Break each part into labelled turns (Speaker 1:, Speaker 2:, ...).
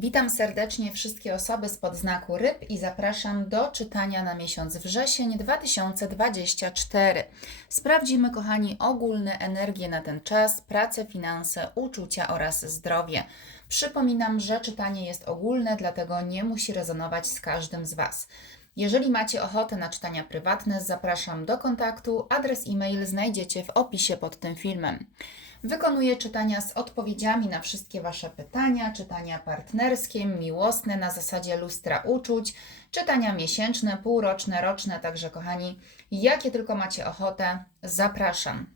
Speaker 1: Witam serdecznie wszystkie osoby spod znaku ryb i zapraszam do czytania na miesiąc wrzesień 2024. Sprawdzimy, kochani, ogólne energie na ten czas, pracę, finanse, uczucia oraz zdrowie. Przypominam, że czytanie jest ogólne, dlatego nie musi rezonować z każdym z Was. Jeżeli macie ochotę na czytania prywatne, zapraszam do kontaktu. Adres e-mail znajdziecie w opisie pod tym filmem. Wykonuję czytania z odpowiedziami na wszystkie Wasze pytania, czytania partnerskie, miłosne na zasadzie lustra uczuć, czytania miesięczne, półroczne, roczne, także kochani, jakie tylko macie ochotę, zapraszam.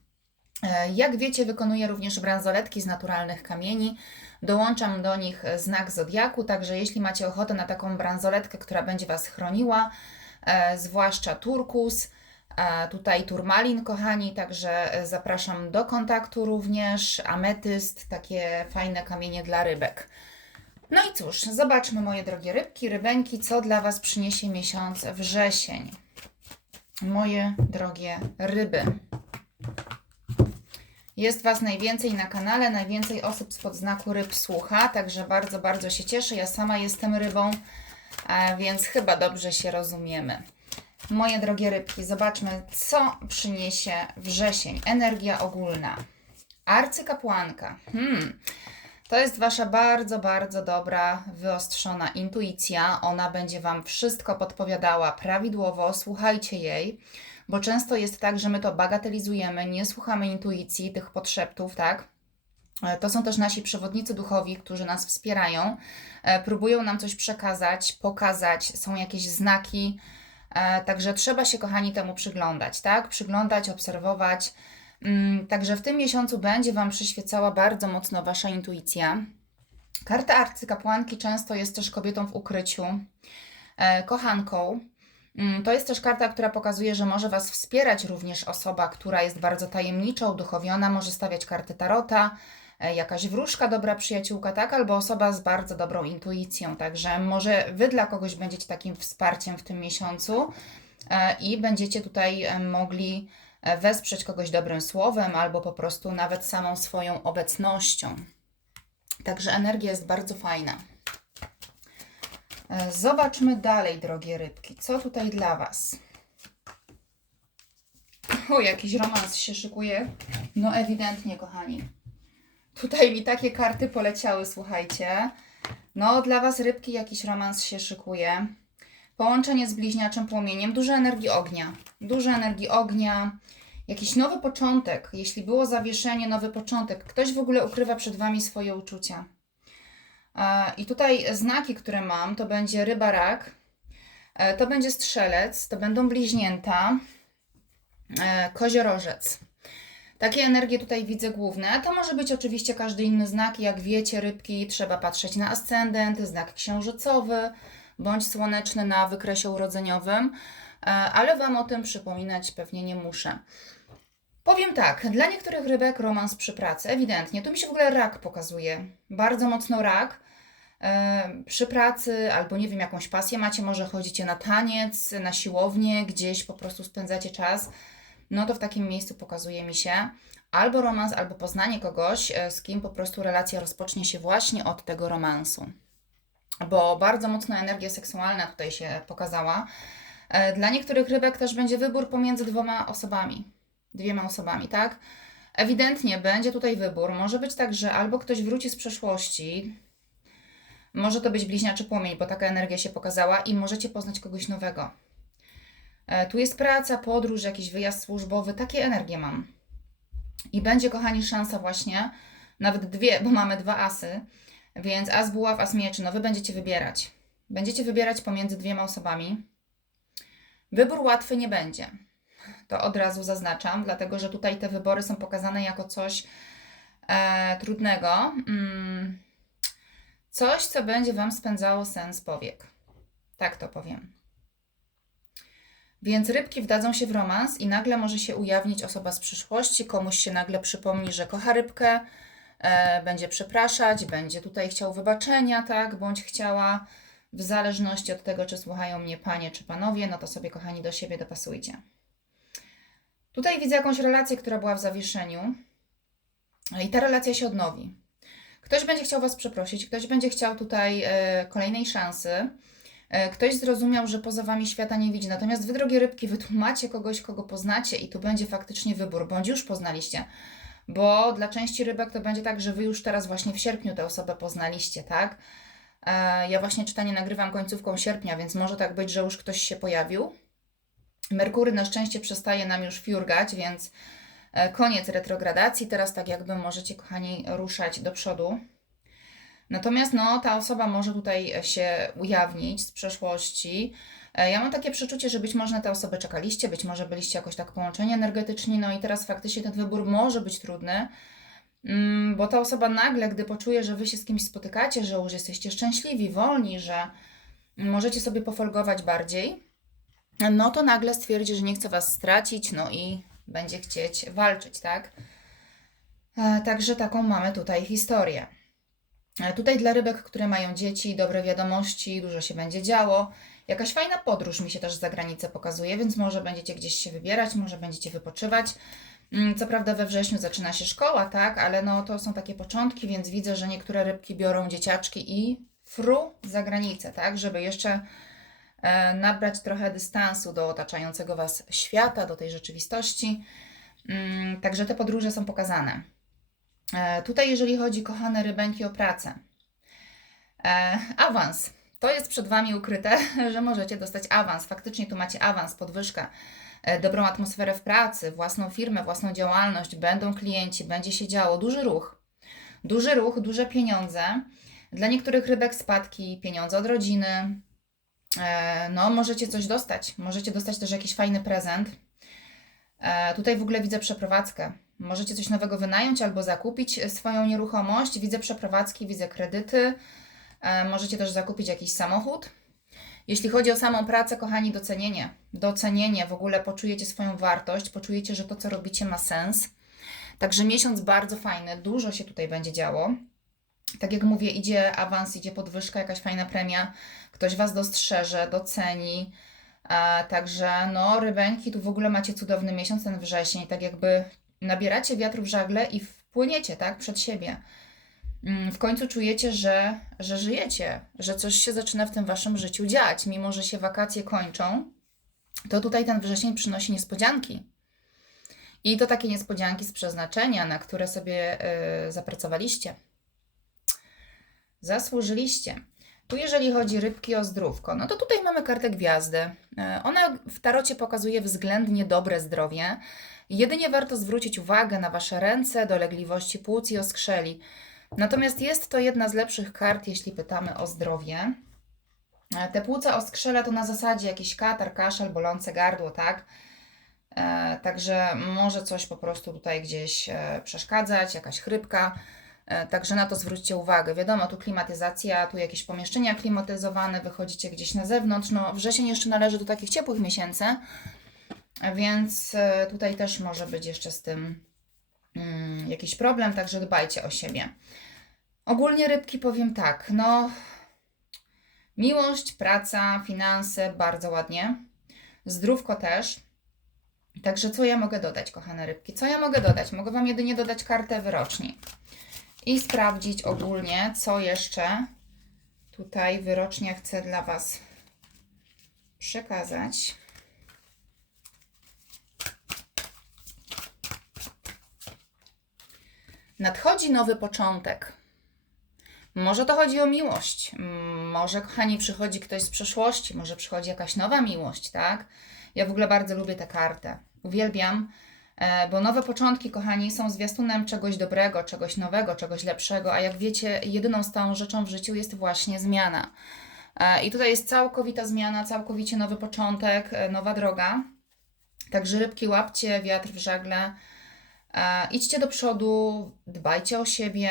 Speaker 1: E, Jak wiecie, wykonuję również bransoletki z naturalnych kamieni. Dołączam do nich znak zodiaku, także jeśli macie ochotę na taką bransoletkę, która będzie Was chroniła, e, zwłaszcza turkus, e, tutaj turmalin, kochani, także e, zapraszam do kontaktu również. Ametyst, takie fajne kamienie dla rybek. No i cóż, zobaczmy moje drogie rybki, rybeńki, co dla Was przyniesie miesiąc wrzesień. Moje drogie ryby. Jest Was najwięcej na kanale, najwięcej osób spod znaku ryb słucha, także bardzo, bardzo się cieszę. Ja sama jestem rybą, więc chyba dobrze się rozumiemy. Moje drogie rybki, zobaczmy, co przyniesie wrzesień. Energia ogólna. Arcykapłanka. Hmm. To jest Wasza bardzo, bardzo dobra, wyostrzona intuicja. Ona będzie Wam wszystko podpowiadała prawidłowo. Słuchajcie jej, bo często jest tak, że my to bagatelizujemy, nie słuchamy intuicji, tych podszeptów, tak? E, To są też nasi przewodnicy duchowi, którzy nas wspierają, e, próbują nam coś przekazać, pokazać, są jakieś znaki. E, Także trzeba się, kochani, temu przyglądać, tak? Przyglądać, obserwować. Mm, Także w tym miesiącu będzie Wam przyświecała bardzo mocno Wasza intuicja. Karta arcykapłanki często jest też kobietą w ukryciu, kochanką. Mm, To jest też karta, która pokazuje, że może Was wspierać również osoba, która jest bardzo tajemnicza, uduchowiona, może stawiać karty tarota, e, jakaś wróżka, dobra przyjaciółka, tak? Albo osoba z bardzo dobrą intuicją. Także może Wy dla kogoś będziecie takim wsparciem w tym miesiącu e, i będziecie tutaj e, mogli wesprzeć kogoś dobrym słowem albo po prostu nawet samą swoją obecnością. Także energia jest bardzo fajna. E, Zobaczmy dalej, drogie rybki. Co tutaj dla Was? O, jakiś romans się szykuje. No ewidentnie, kochani. Tutaj mi takie karty poleciały, słuchajcie. No, dla Was rybki jakiś romans się szykuje. Połączenie z bliźniaczym płomieniem, dużo energii ognia. Dużo energii ognia. Jakiś nowy początek. Jeśli było zawieszenie, nowy początek. Ktoś w ogóle ukrywa przed Wami swoje uczucia. E, I tutaj znaki, które mam, to będzie ryba rak, e, to będzie strzelec, to będą bliźnięta, e, koziorożec. Takie energie tutaj widzę główne. To może być oczywiście każdy inny znak. Jak wiecie, rybki, trzeba patrzeć na ascendent, znak księżycowy bądź słoneczny na wykresie urodzeniowym, ale Wam o tym przypominać pewnie nie muszę. Powiem tak, dla niektórych rybek romans przy pracy, ewidentnie. Tu mi się w ogóle rak pokazuje. Bardzo mocno rak. E, przy pracy, albo nie wiem, jakąś pasję macie, może chodzicie na taniec, na siłownię, gdzieś po prostu spędzacie czas, no to w takim miejscu pokazuje mi się albo romans, albo poznanie kogoś, e, z kim po prostu relacja rozpocznie się właśnie od tego romansu. Bo bardzo mocna energia seksualna tutaj się pokazała. E, Dla niektórych rybek też będzie wybór pomiędzy dwoma osobami, dwiema osobami, tak? Ewidentnie będzie tutaj wybór. Może być tak, że albo ktoś wróci z przeszłości, może to być bliźniaczy płomień, bo taka energia się pokazała i możecie poznać kogoś nowego. E, Tu jest praca, podróż, jakiś wyjazd służbowy, takie energie mam. I będzie, kochani, szansa właśnie, nawet dwie, bo mamy dwa asy, więc as buław, as mieczy, no wy będziecie wybierać. Będziecie wybierać pomiędzy dwiema osobami. Wybór łatwy nie będzie. To od razu zaznaczam, dlatego że tutaj te wybory są pokazane jako coś e, trudnego. Mm, coś, co będzie Wam spędzało sens powiek. Tak to powiem. Więc rybki wdadzą się w romans i nagle może się ujawnić osoba z przyszłości, komuś się nagle przypomni, że kocha rybkę, e, będzie przepraszać, będzie tutaj chciał wybaczenia, tak, bądź chciała, w zależności od tego, czy słuchają mnie panie czy panowie, no to sobie, kochani, do siebie dopasujcie. Tutaj widzę jakąś relację, która była w zawieszeniu i ta relacja się odnowi. Ktoś będzie chciał Was przeprosić, ktoś będzie chciał tutaj e, kolejnej szansy. E, Ktoś zrozumiał, że poza Wami świata nie widzi. Natomiast Wy, drogie rybki, Wy tu macie kogoś, kogo poznacie i tu będzie faktycznie wybór, bądź już poznaliście. Bo dla części rybek to będzie tak, że Wy już teraz właśnie w sierpniu tę osobę poznaliście, tak? E, Ja właśnie czytanie nagrywam końcówką sierpnia, więc może tak być, że już ktoś się pojawił. Merkury na szczęście przestaje nam już fiurgać, więc e, koniec retrogradacji. Teraz tak jakby możecie, kochani, ruszać do przodu. Natomiast no, ta osoba może tutaj się ujawnić z przeszłości. E, Ja mam takie przeczucie, że być może na tę osobę czekaliście, być może byliście jakoś tak połączeni energetycznie, no i teraz faktycznie ten wybór może być trudny, mm, bo ta osoba nagle, gdy poczuje, że wy się z kimś spotykacie, że już jesteście szczęśliwi, wolni, że możecie sobie pofolgować bardziej, no to nagle stwierdzi, że nie chce was stracić, no i będzie chcieć walczyć, tak? E, Także taką mamy tutaj historię. E, Tutaj dla rybek, które mają dzieci, dobre wiadomości, dużo się będzie działo. Jakaś fajna podróż mi się też za granicę pokazuje, więc może będziecie gdzieś się wybierać, może będziecie wypoczywać. Mm, Co prawda we wrześniu zaczyna się szkoła, tak, ale no to są takie początki, więc widzę, że niektóre rybki biorą dzieciaczki i fru za granicę, tak, żeby jeszcze nabrać trochę dystansu do otaczającego Was świata, do tej rzeczywistości. Mm, Także te podróże są pokazane. E, Tutaj, jeżeli chodzi, kochane rybeńki, o pracę. E, awans. To jest przed Wami ukryte, że możecie dostać awans. Faktycznie tu macie awans, podwyżkę, e, dobrą atmosferę w pracy, własną firmę, własną działalność, będą klienci, będzie się działo, duży ruch. Duży ruch, duże pieniądze. Dla niektórych rybek spadki, pieniądze od rodziny. E, No, możecie coś dostać. Możecie dostać też jakiś fajny prezent. E, Tutaj w ogóle widzę przeprowadzkę. Możecie coś nowego wynająć albo zakupić swoją nieruchomość. Widzę przeprowadzki, widzę kredyty. E, Możecie też zakupić jakiś samochód. Jeśli chodzi o samą pracę, kochani, docenienie. Docenienie, w ogóle poczujecie swoją wartość, poczujecie, że to, co robicie, ma sens. Także miesiąc bardzo fajny, dużo się tutaj będzie działo. Tak jak mówię, idzie awans, idzie podwyżka, jakaś fajna premia, ktoś Was dostrzeże, doceni. E, także no, rybeńki, tu w ogóle macie cudowny miesiąc, ten wrzesień, tak jakby nabieracie wiatru w żagle i wpłyniecie, tak, przed siebie. Mm, W końcu czujecie, że, że żyjecie, że coś się zaczyna w tym waszym życiu dziać, mimo że się wakacje kończą, to tutaj ten wrzesień przynosi niespodzianki. I to takie niespodzianki z przeznaczenia, na które sobie y, zapracowaliście. Zasłużyliście. Tu jeżeli chodzi rybki o zdrówko, no to tutaj mamy kartę gwiazdy. E, Ona w tarocie pokazuje względnie dobre zdrowie. Jedynie warto zwrócić uwagę na Wasze ręce, dolegliwości płuc i oskrzeli. Natomiast jest to jedna z lepszych kart, jeśli pytamy o zdrowie. E, Te płuca oskrzela to na zasadzie jakiś katar, kaszel, bolące gardło, tak? E, Także może coś po prostu tutaj gdzieś e, przeszkadzać, jakaś chrypka. E, Także na to zwróćcie uwagę. Wiadomo, tu klimatyzacja, tu jakieś pomieszczenia klimatyzowane, wychodzicie gdzieś na zewnątrz. No, wrzesień jeszcze należy do takich ciepłych miesięcy, więc e, tutaj też może być jeszcze z tym mm, jakiś problem, także dbajcie o siebie. Ogólnie rybki powiem tak, no miłość, praca, finanse, bardzo ładnie. Zdrówko też. Także co ja mogę dodać, kochane rybki? Co ja mogę dodać? Mogę Wam jedynie dodać kartę wyroczni i sprawdzić ogólnie, co jeszcze tutaj wyrocznia chce dla Was przekazać. Nadchodzi nowy początek. Może to chodzi o miłość. Może, kochani, przychodzi ktoś z przeszłości, może przychodzi jakaś nowa miłość, tak? Ja w ogóle bardzo lubię tę kartę. Uwielbiam, bo nowe początki, kochani, są zwiastunem czegoś dobrego, czegoś nowego, czegoś lepszego, a jak wiecie, jedyną stałą rzeczą w życiu jest właśnie zmiana. E, I tutaj jest całkowita zmiana, całkowicie nowy początek, e, nowa droga. Także rybki, łapcie wiatr w żagle, e, idźcie do przodu, dbajcie o siebie,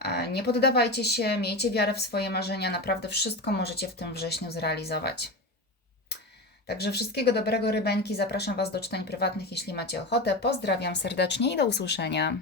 Speaker 1: e, nie poddawajcie się, miejcie wiarę w swoje marzenia, naprawdę wszystko możecie w tym wrześniu zrealizować. Także wszystkiego dobrego, rybeńki. Zapraszam Was do czytań prywatnych, jeśli macie ochotę. Pozdrawiam serdecznie i do usłyszenia.